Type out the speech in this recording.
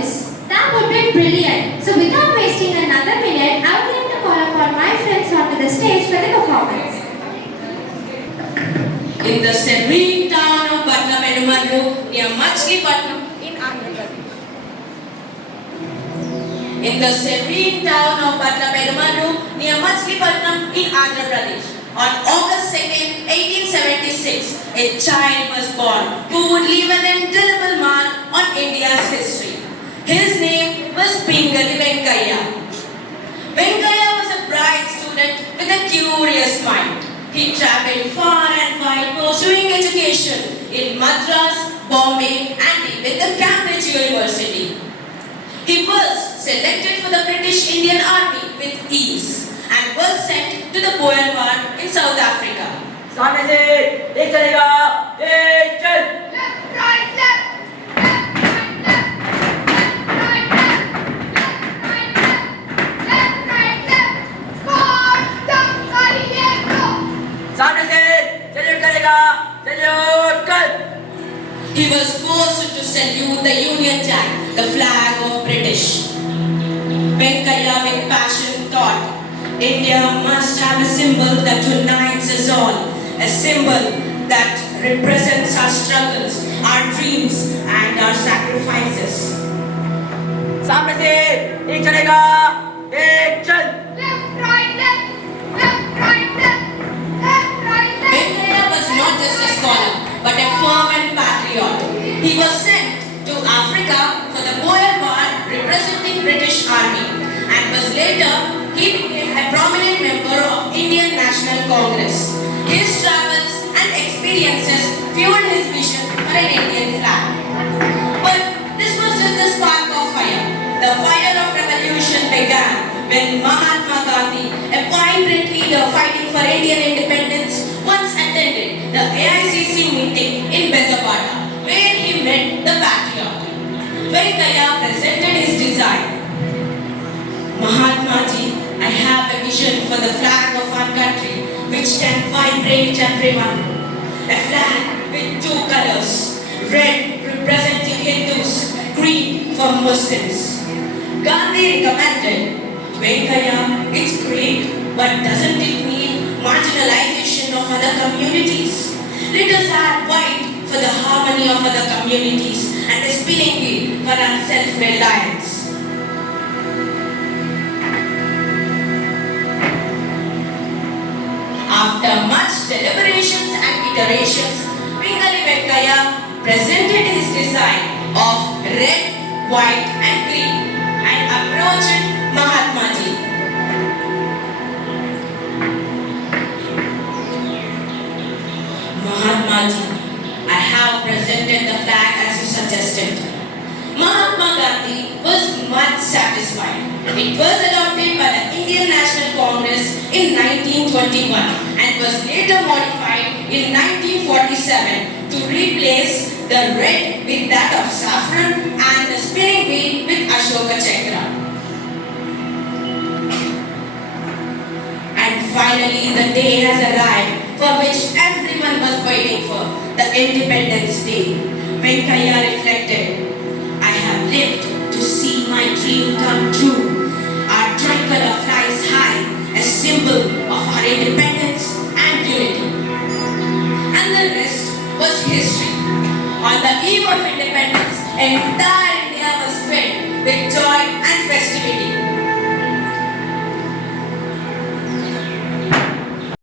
this. That would be brilliant. So without wasting another minute, I would like to call upon my friends onto the stage for the performance. In the serene town of Patnaperumallu near Machilipatnam in Andhra Pradesh. In the serene town of Patnaperumallu near Machilipatnam in Andhra Pradesh. On August 2nd, 1876, a child was born who would leave an indelible mark on India's history. His name was Pingali Venkaiah. Venkaiah was a bright student with a curious mind. He traveled far and wide pursuing education in Madras, Bombay and even the Cambridge University. He was selected for the British Indian Army with ease and was sent to the Boer War in South Africa. सामने से एक चलेगा एक चल Left, right, left. सामने से salute करेगा salute कर He was forced to salute the Union Jack, the flag of British. Venkaiah with passion thought, India must have a symbol that unites us all, a symbol that represents our struggles, our dreams and our sacrifices. सामने से एक चलेगा एक चल Left, right, left. Left, right, left. Left, right, left. Venkaiah was not just a scholar, but a fervent patriot. He was sent to Africa for the Boer War representing British Army and was later he became a prominent member of Indian National Congress. His travels and experiences fueled his vision for an Indian flag. But this was just the spark of fire. The fire of revolution began when Mahatma Gandhi, a vibrant leader fighting for Indian independence, once attended the AICC meeting in Bezawada, where he met the patriot. Venkaiah presented his design. Mahatma Ji, I have a vision for the flag of our country which can vibrate everyone. A flag with two colors, red representing Hindus, green for Muslims. Gandhi recommended, Venkaiah, it's great, but doesn't it mean marginalization of other communities? Let us add white for the harmony of other communities and a spinning wheel for our self-reliance. After much deliberations and iterations, Pingali Venkaiah presented his design of red, white and green and approached Mahatma Ji. Mahatma Ji, I have presented the flag as you suggested. Mahatma Gandhi was much satisfied. It was adopted by the Indian National Congress in 1921 and was later modified in 1947 to replace the red with that of saffron and the spinning wheel with Ashoka Chakra. And finally the day has arrived for which everyone was waiting for, the Independence Day. Venkaiah reflected, I have lived to see my dream come true. Our tricolor flies high, a symbol of our independence and unity. And the rest was history. On the eve of independence, entire India was filled with joy